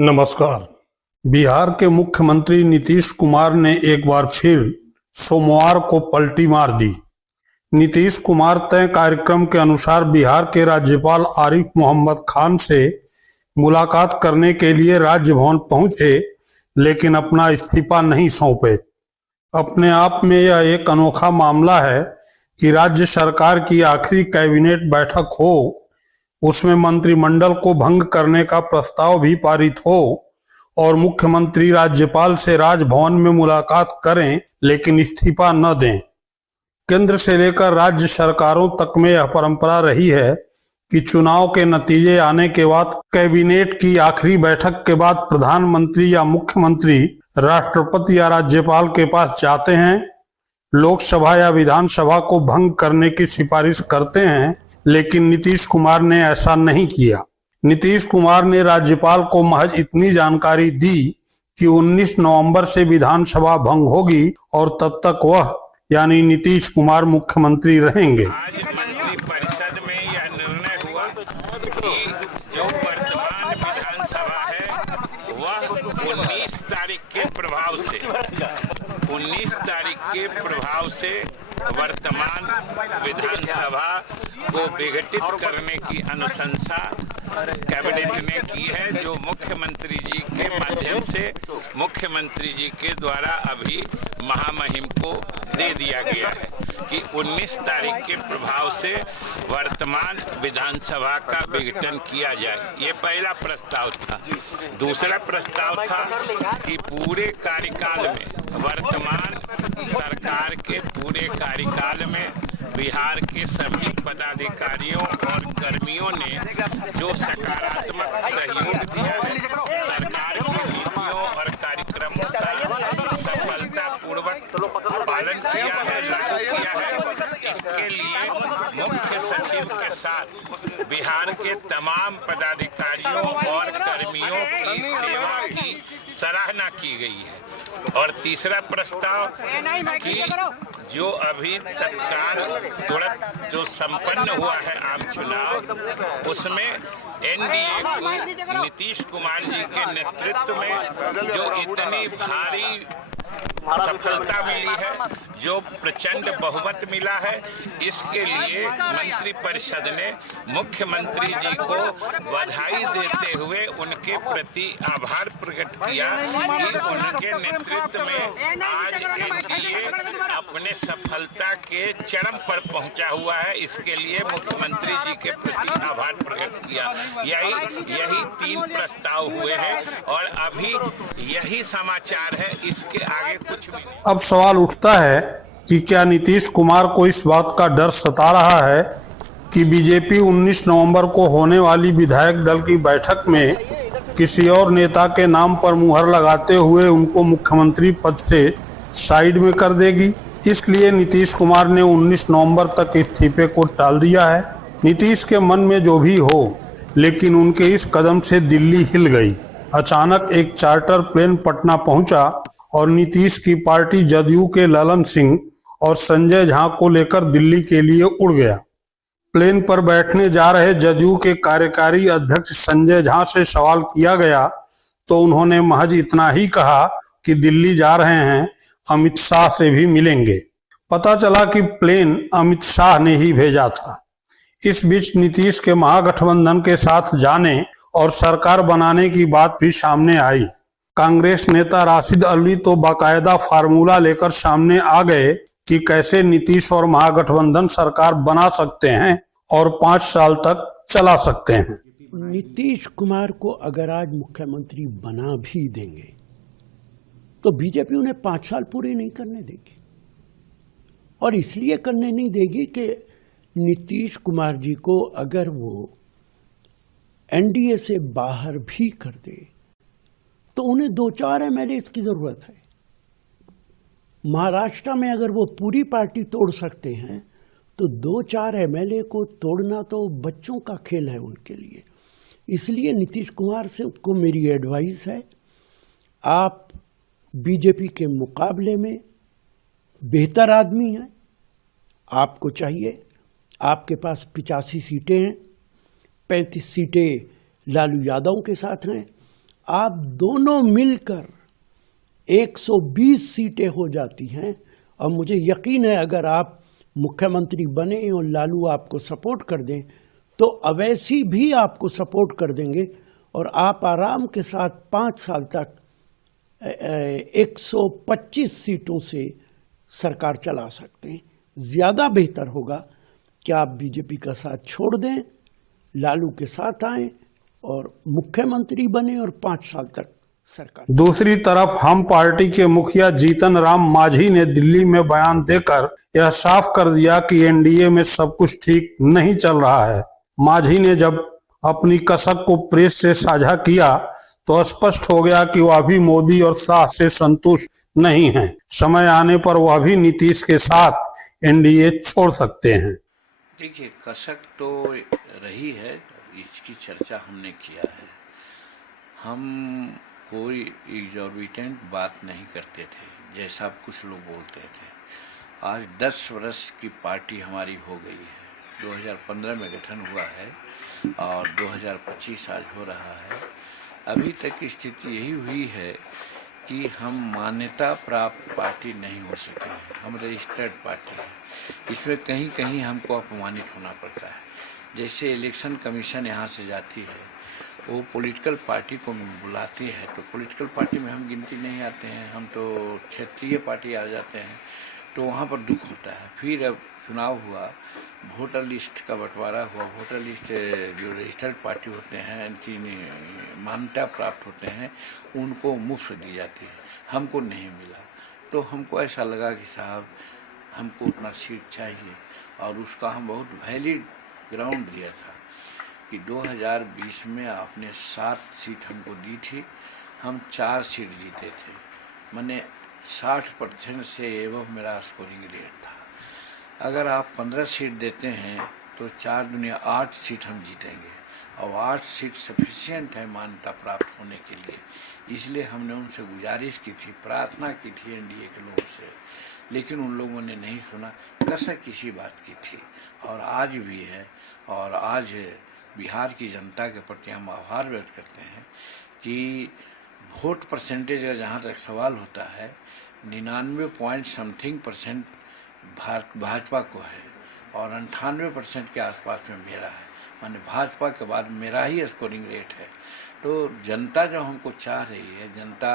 नमस्कार। बिहार के मुख्यमंत्री नीतीश कुमार ने एक बार फिर सोमवार को पलटी मार दी। नीतीश कुमार तय कार्यक्रम के अनुसार बिहार के राज्यपाल आरिफ मोहम्मद खान से मुलाकात करने के लिए राजभवन पहुंचे, लेकिन अपना इस्तीफा नहीं सौंपे। अपने आप में यह एक अनोखा मामला है कि राज्य सरकार की आखिरी कैबिनेट बैठक हो, उसमें मंत्रिमंडल को भंग करने का प्रस्ताव भी पारित हो और मुख्यमंत्री राज्यपाल से राजभवन में मुलाकात करें लेकिन इस्तीफा न दें। केंद्र से लेकर राज्य सरकारों तक में यह परंपरा रही है कि चुनाव के नतीजे आने के बाद कैबिनेट की आखिरी बैठक के बाद प्रधानमंत्री या मुख्यमंत्री राष्ट्रपति या राज्यपाल के पास जाते हैं, लोकसभा या विधानसभा को भंग करने की सिफारिश करते हैं, लेकिन नीतीश कुमार ने ऐसा नहीं किया। नीतीश कुमार ने राज्यपाल को महज इतनी जानकारी दी कि 19 नवंबर से विधानसभा भंग होगी और तब तक वह यानी नीतीश कुमार मुख्यमंत्री रहेंगे। आज मंत्रिपरिषद में यह निर्णय हुआ कि जो वर्तमान विधानसभा है वह 19 तारीख के प्रभाव से वर्तमान विधानसभा को विघटित करने की अनुशंसा कैबिनेट ने की है, जो मुख्यमंत्री जी के माध्यम से मुख्यमंत्री जी के द्वारा अभी महामहिम को दे दिया गया है कि 19 तारीख के प्रभाव से वर्तमान विधानसभा का विघटन किया जाए। ये पहला प्रस्ताव था। दूसरा प्रस्ताव था कि पूरे कार्यकाल में, वर्तमान सरकार के पूरे कार्यकाल में बिहार के सभी पदाधिकारियों और कर्मियों ने जो सकारात्मक सहयोग दिया है, सरकार की नीतियों और कार्यक्रमों का सफलतापूर्वक पालन किया है, लागू किया है, इसके लिए मुख्य सचिव के साथ बिहार के तमाम पदाधिकारियों और कर्मियों की सेवा की सराहना की गई है। और तीसरा प्रस्ताव कि जो अभी तत्काल तुरंत जो संपन्न हुआ है आम चुनाव, उसमें एनडीए को नीतीश कुमार जी के नेतृत्व में जो इतनी भारी सफलता मिली है, जो प्रचंड बहुमत मिला है, इसके लिए मंत्रिपरिषद ने मुख्यमंत्री जी को बधाई देते हुए उनके प्रति आभार प्रकट किया कि उनके नेतृत्व में आज एनडीए अपने सफलता के चरम पर पहुंचा हुआ है। इसके लिए मुख्यमंत्री जी के प्रति आभार प्रकट किया। यही 3 प्रस्ताव हुए हैं और अभी यही समाचार है, इसके आगे कुछ भी नहीं। अब सवाल उठता है कि क्या नीतीश कुमार को इस बात का डर सता रहा है कि बीजेपी 19 नवंबर को होने वाली विधायक दल की बैठक में किसी और नेता के नाम पर मुहर लगाते हुए उनको मुख्यमंत्री पद से साइड में कर देगी। इसलिए नीतीश कुमार ने 19 नवंबर तक इस्तीफे को टाल दिया है। नीतीश के मन में जो भी हो, लेकिन उनके इस कदम से दिल्ली हिल गई। अचानक एक चार्टर प्लेन पटना पहुंचा और नीतीश की पार्टी जदयू के ललन सिंह और संजय झा को लेकर दिल्ली के लिए उड़ गया। प्लेन पर बैठने जा रहे जदयू के कार्यकारी अध्यक्ष संजय झा से सवाल किया गया तो उन्होंने महज इतना ही कहा कि दिल्ली जा रहे हैं, अमित शाह से भी मिलेंगे। पता चला कि प्लेन अमित शाह ने ही भेजा था। इस बीच नीतीश के महागठबंधन के साथ जाने और सरकार बनाने की बात भी सामने आई। कांग्रेस नेता राशिद अली तो बाकायदा फार्मूला लेकर सामने आ गए कि कैसे नीतीश और महागठबंधन सरकार बना सकते हैं और 5 साल तक चला सकते हैं। नीतीश कुमार को अगर आज मुख्यमंत्री बना भी देंगे तो बीजेपी उन्हें 5 साल पूरे नहीं करने देगी, और इसलिए करने नहीं देगी कि नीतीश कुमार जी को अगर वो एनडीए से बाहर भी कर दे तो उन्हें 2-4 एमएलए की जरूरत है। महाराष्ट्र में अगर वो पूरी पार्टी तोड़ सकते हैं तो 2-4 एमएलए को तोड़ना तो बच्चों का खेल है उनके लिए। इसलिए नीतीश कुमार से को मेरी एडवाइस है, आप बीजेपी के मुकाबले में बेहतर आदमी हैं, आपको चाहिए, आपके पास 85 सीटें हैं, 35 सीटें लालू यादव के साथ हैं, आप दोनों मिलकर 120 सीटें हो जाती हैं, और मुझे यकीन है अगर आप मुख्यमंत्री बने और लालू आपको सपोर्ट कर दें तो अवैसी भी आपको सपोर्ट कर देंगे, और आप आराम के साथ 5 साल तक 125 सीटों से सरकार चला सकते हैं। ज़्यादा बेहतर होगा कि आप बीजेपी का साथ छोड़ दें, लालू के साथ आएं और मुख्यमंत्री बने और 5 साल तक सरकार। दूसरी तरफ हम पार्टी के मुखिया जीतन राम मांझी ने दिल्ली में बयान देकर यह साफ कर दिया कि एनडीए में सब कुछ ठीक नहीं चल रहा है। मांझी ने जब अपनी कसक को प्रेस से साझा किया तो स्पष्ट हो गया कि वह भी मोदी और शाह से संतुष्ट नहीं हैं। समय आने पर वह भी नीतीश के साथ एनडीए छोड़ सकते हैं। देखिए, कसक तो रही है, इसकी चर्चा हमने किया है। हम कोई एग्जॉर्बिटेंट बात नहीं करते थे जैसा कुछ लोग बोलते थे। आज 10 वर्ष की पार्टी हमारी हो गई है। 2015 में गठन हुआ है और 2025 आज हो रहा है। अभी तक स्थिति यही हुई है कि हम मान्यता प्राप्त पार्टी नहीं हो सके हैं। हम रजिस्टर्ड पार्टी है। इसमें कहीं कहीं हमको अपमानित होना पड़ता है। जैसे इलेक्शन कमीशन यहाँ से जाती है, वो पॉलिटिकल पार्टी को बुलाती है, तो पॉलिटिकल पार्टी में हम गिनती नहीं आते हैं, हम तो क्षेत्रीय पार्टी आ जाते हैं, तो वहाँ पर दुख होता है। फिर अब चुनाव हुआ, वोटर लिस्ट का बंटवारा हुआ, वोटर लिस्ट जो रजिस्टर्ड पार्टी होते हैं, इनकी मान्यता प्राप्त होते हैं, उनको मुफ्त दी जाती है, हमको नहीं मिला। तो हमको ऐसा लगा कि साहब हमको उतना सीट चाहिए, और उसका हम बहुत वैलिड ग्राउंड दिया था कि 2020 में आपने 7 सीट हमको दी थी, हम 4 सीट जीते थे, मैंने 60% से एवं मेरा स्कोरिंग रेट था। अगर आप 15 सीट देते हैं तो 4 दुनिया 8 सीट हम जीतेंगे, और 8 सीट सफिशिएंट है मान्यता प्राप्त होने के लिए। इसलिए हमने उनसे गुजारिश की थी, प्रार्थना की थी एनडीए के लोगों से, लेकिन उन लोगों ने नहीं सुना। कसक किसी बात की थी और आज भी है। और आज बिहार की जनता के प्रति हम आभार व्यक्त करते हैं कि वोट परसेंटेज का जहाँ तक सवाल होता है, 99% भाजपा को है और 98% के आसपास में मेरा है, माने भाजपा के बाद मेरा ही स्कोरिंग रेट है। तो जनता जो हमको चाह रही है, जनता,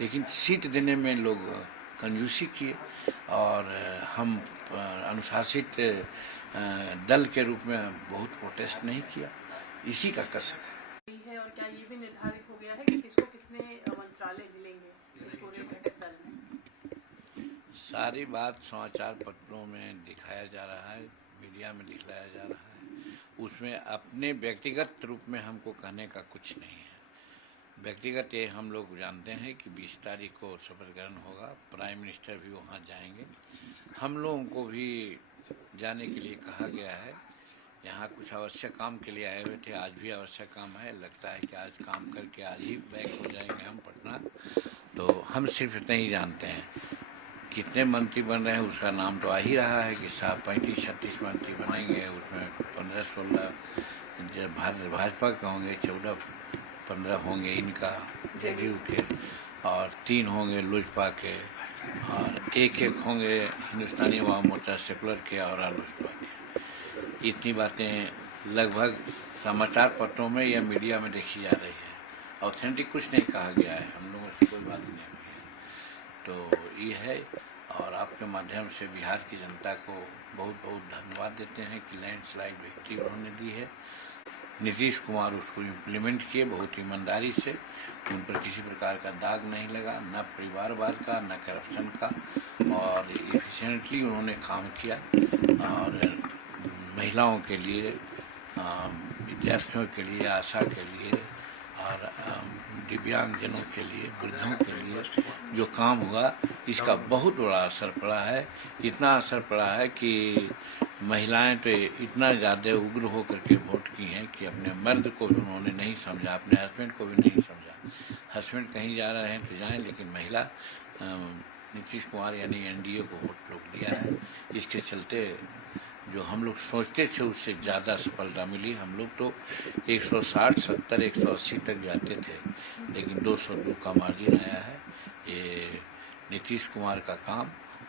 लेकिन सीट देने में लोग कंजूसी किए और हम अनुशासित दल के रूप में बहुत प्रोटेस्ट नहीं किया। इसी का कसक है। और क्या ये भी निर्धारित हो गया है कि किसको कितने मंत्रालय मिलेंगे इस पूरे घटक दल में? सारी बात समाचार पत्रों में दिखाया जा रहा है, मीडिया में दिखाया जा रहा है। उसमें अपने व्यक्तिगत रूप में हमको कहने का कुछ नहीं है। व्यक्तिगत ये हम लोग जानते हैं कि 20 तारीख को शपथ ग्रहण होगा, प्राइम मिनिस्टर भी वहाँ जाएंगे। हम लोगों को भी जाने के लिए कहा गया है। यहाँ कुछ आवश्यक काम के लिए आए हुए थे, आज भी आवश्यक काम है। लगता है कि आज काम करके आज ही बैक हो जाएंगे हम पटना। तो हम सिर्फ इतना ही जानते हैं, कितने मंत्री बन रहे हैं उसका नाम तो आ ही रहा है कि 35-36 मंत्री बनेंगे। उसमें 15-16 जब भाजपा के होंगे, 14-15 होंगे इनका जेडीयू के, और 3 होंगे लोजपा के, और 1-1 होंगे हिंदुस्तानी अवाम मोर्चा सेकुलर के और लोजपा के। इतनी बातें लगभग समाचार पत्रों में या मीडिया में देखी जा रही है। ऑथेंटिक कुछ नहीं कहा गया है, हम लोगों से कोई बात नहीं हुई है। तो ये है, और आपके माध्यम से बिहार की जनता को बहुत बहुत धन्यवाद देते हैं कि लैंडस्लाइड विक्ट्री उन्होंने दी है। नीतीश कुमार उसको इम्प्लीमेंट किए बहुत ईमानदारी से, उन पर किसी प्रकार का दाग नहीं लगा, न परिवारवाद का न करप्शन का, और एफिशिएंटली उन्होंने काम किया। और महिलाओं के लिए, विद्यार्थियों के लिए, आशा के लिए और दिव्यांगजनों के लिए, वृद्धों के लिए जो काम हुआ, इसका बहुत बड़ा असर पड़ा है। इतना असर पड़ा है कि महिलाएं तो इतना ज़्यादा उग्र होकर के वोट की हैं कि अपने मर्द को भी उन्होंने नहीं समझा, अपने हस्बैंड को भी नहीं समझा। हस्बैंड कहीं जा रहे हैं तो जाएं, लेकिन महिला नीतीश कुमार यानी एनडीए को वोट रोक दिया है। इसके चलते जो हम लोग सोचते थे उससे ज़्यादा सफलता मिली। हम लोग तो 160, 70, 180 तक जाते थे, लेकिन 202 का मार्जिन आया है। ये नीतीश कुमार का काम